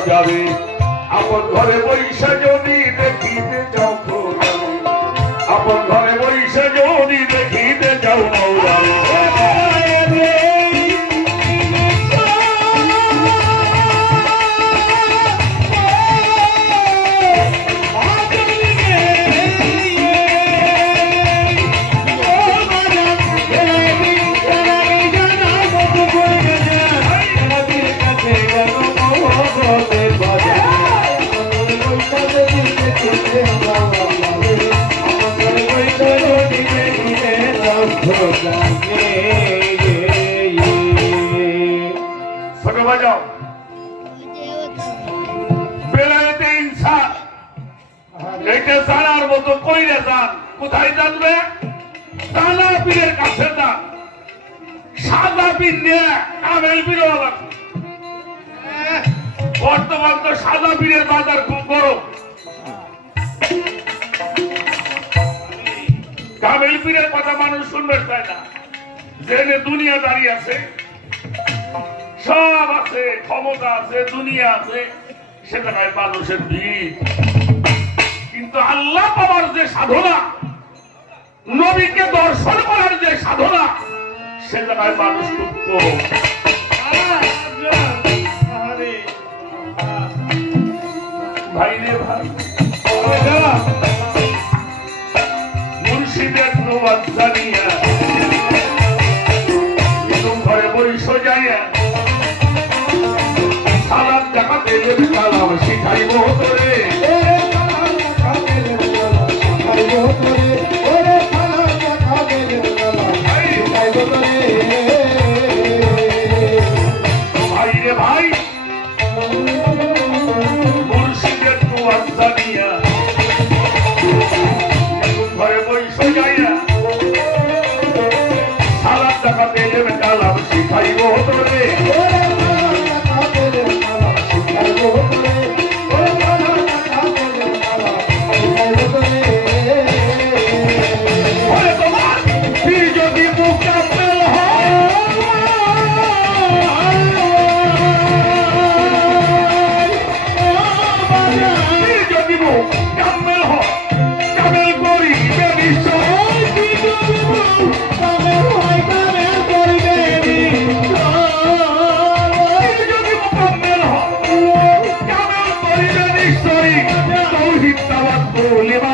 যাবে আপন ঘরে বৈশা যদি দেখিতে যাও আপন ঘরে বৈশা যদি দেখিতে যাও মৌলা ছোট বাজাও বেলায়েতে ইনসান এটা জানার মতো কইরে যান কোথায় জানবে সাদা পীরের কাছে যান সাদা পীর নিয়ে কামেল পীরও লাগবে বর্তমান তো সাদা পীরের বাজার খুব গরম কামেল পীরের কথা মানুষ শুনবে চায় না জেনে দুনিয়া দাঁড়িয়ে আছে সব আছে ক্ষমতা আছে দুনিয়া আছে সেখানে মানুষের ভিড় কিন্তু আল্লাহ পাওয়ার যে সাধনা নবীকে দর্শন করার যে সাধনা সে জায়গায় মানুষ খুব কম ভাই রে ভাই মুর্শিদের প্রবাদ জানিয়া